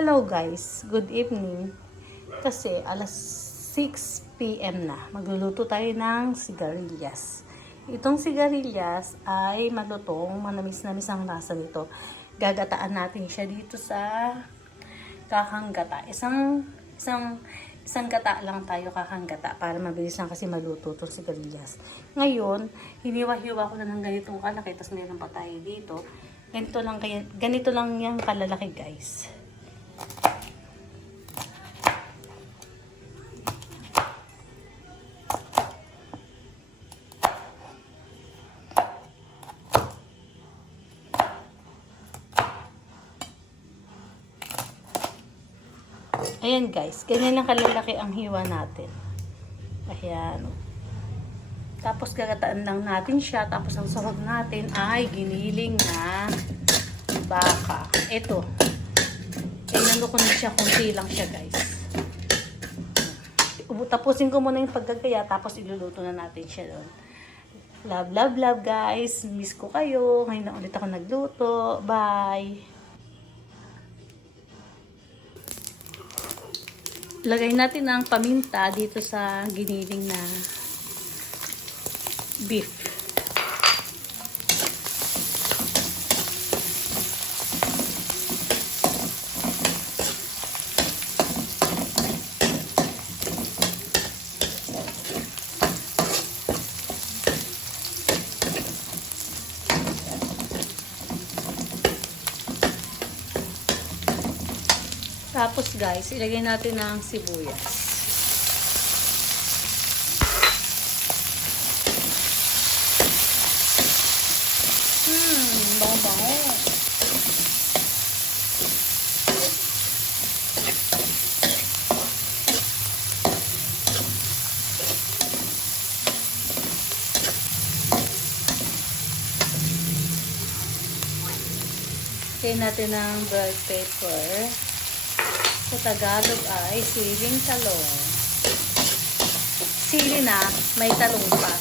Hello guys, good evening. Kasi alas 6 PM na. Magluluto tayo ng sigarilyas. Itong sigarilyas ay malutong, manamis-namis ang lasa nito. Gagataan natin siya dito sa kakanggata. Isang gata lang tayo kakanggata para mabilis lang kasi maluto itong sigarilyas. Ngayon, hiniwa-hiwa ko na ng ganitong kalaki, tapos meron pa tayo dito. Ganito lang yung kalalaki guys. Ayan guys, ganyan lang kalalaki ang hiwa natin. Ayan. Tapos gagataan lang natin siya. Tapos ang sahog natin ay giniling na baka. Ito. Inano ko na siya, kunti lang siya guys. Tapusin ko muna yung paggagaya. Tapos iluluto na natin siya doon. Love, love, love guys. Miss ko kayo. Ngayon na ulit ako nagluto. Bye. Lagay natin ang paminta dito sa giniling na beef. Tapos guys, ilagay natin ang sibuyas. Bango-bango. Ilagay natin ang bell pepper. Sa Tagalog ay siling talong. Sili na, may talong pa.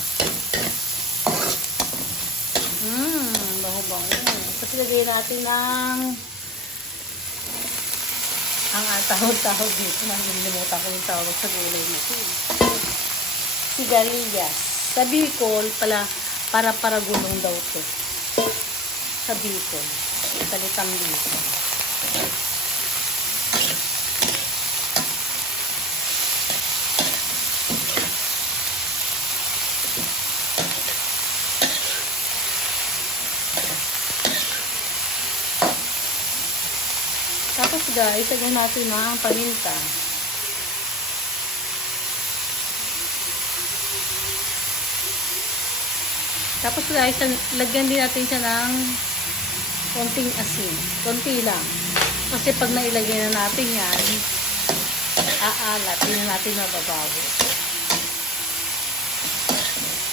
Bango-bango. Tapos lagay natin ang tawag dito. Nalimutan ko yung tawag sa gulay nito. Sigarilyas. Sa Bicol, para gulong daw to. Sa Bicol. Salitang Bicol. Tapos guys, lagyan natin ang paminta. Tapos guys, lagyan din natin siya ng konting asin. Konti lang. Kasi pag nailagay na natin yan, aalat. Hindi na natin mababawo.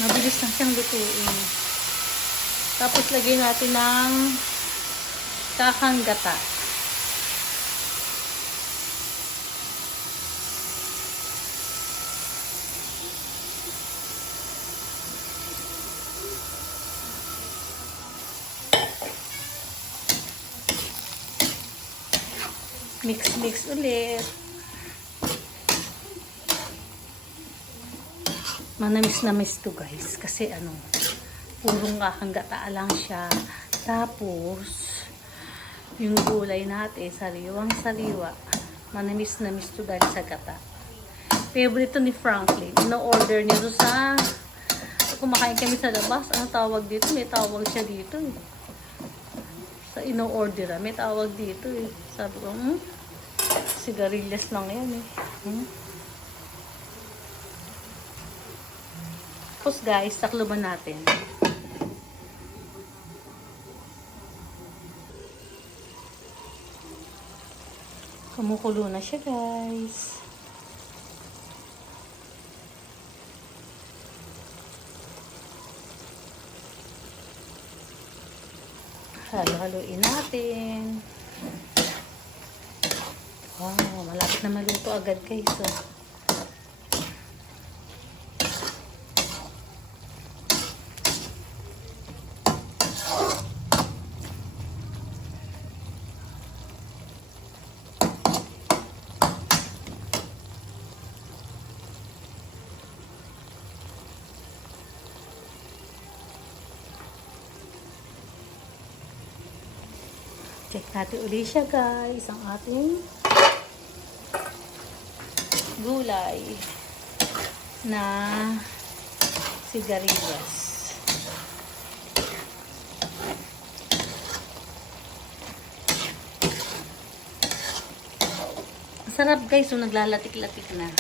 Mabilis lang siyang lutuin. Tapos lagyan natin ng kakanggata. Mix ulit. Manamis-namis to guys. Kasi purong kakanggata lang siya. Tapos, yung gulay natin, sariwang-sariwa. Manamis-namis to dahil sa gata. Favorite to ni Franklin. Ino-order niya doon kumakain kami sa labas. Ano tawag dito? May tawag siya dito eh. Sa ino-order may tawag dito eh. Sabi ko, sigarilyas lang yan eh. Tapos guys, takloban natin. Kumukulo na siya guys. Halo-haloin natin. Wow, malapit na maluto agad guys. Check natin ulit siya guys, ang ating gulay na sigarilyas. Sarap guys, so naglalatik-latik na.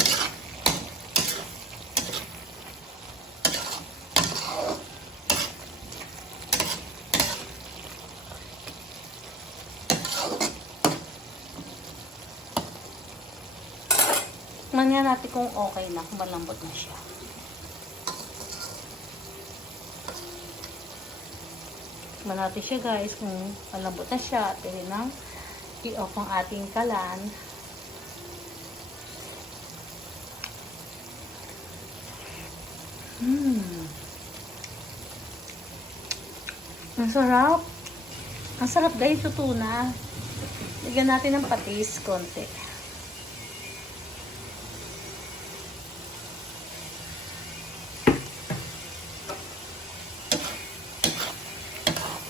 Tingnan natin kung okay na, kung malambot na siya. Tingnan natin siya guys, kung malambot na siya. Pwede nang i-off ang ating kalan. Ang sarap. Ang sarap guys, yung tuna. Lagyan natin ng patis, konti.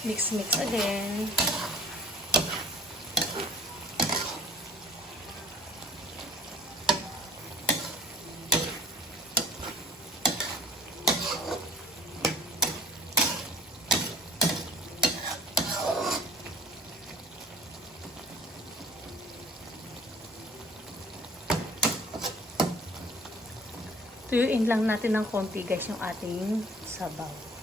Mix again. Tuyuin lang natin ng konti guys yung ating sabaw.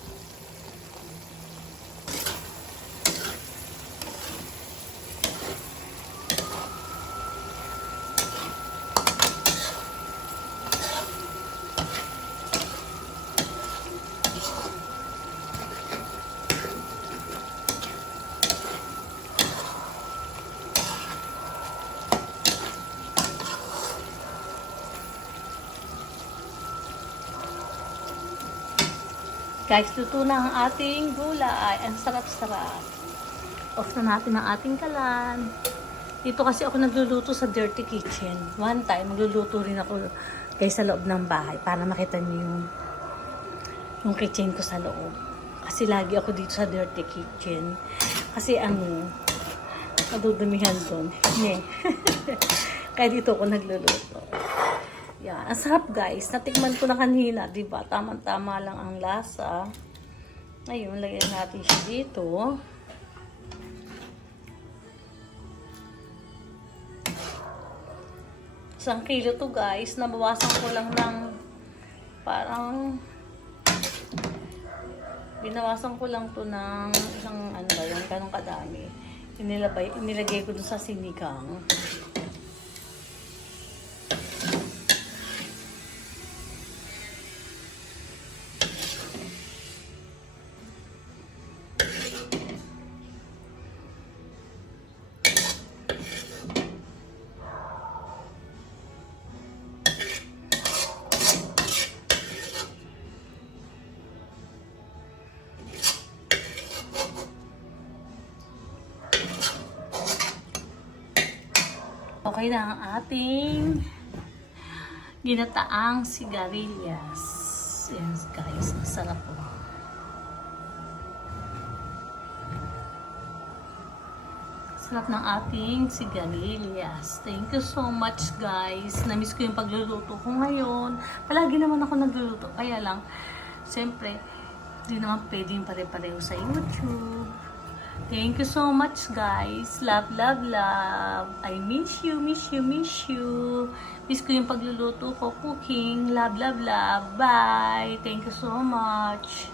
Guys, luto na ang ating gulay. Ang sarap-sarap. Off na natin ang ating kalan. Dito kasi ako nagluluto sa dirty kitchen. One time, magluluto rin ako guys sa loob ng bahay para makita niyo yung kitchen ko sa loob. Kasi lagi ako dito sa dirty kitchen. Kasi madudumihan doon. Kaya dito ako nagluluto. Yan. Ang sarap guys. Natikman ko na kanina. Diba? Tama-tama lang ang lasa. Ayun. Lagyan natin siya dito. Isang kilo to guys. Nabawasan ko lang ng parang binawasan ko lang to ng isang yung ganong kadami. Inilagay ko dun sa sinigang. Okay na ang ating ginataang sigarilyas. Yan guys, ang sarap po. Sarap ng ating sigarilyas. Thank you so much guys. Namiss ko yung pagluluto ko ngayon. Palagi naman ako nagluluto. Kaya lang, siyempre, hindi naman pwedeng pare-pareho sa YouTube. Thank you so much guys. Love, love, love. I miss you, miss you, miss you. Miss ko yung pagluluto ko, cooking. Love, love, love. Bye. Thank you so much.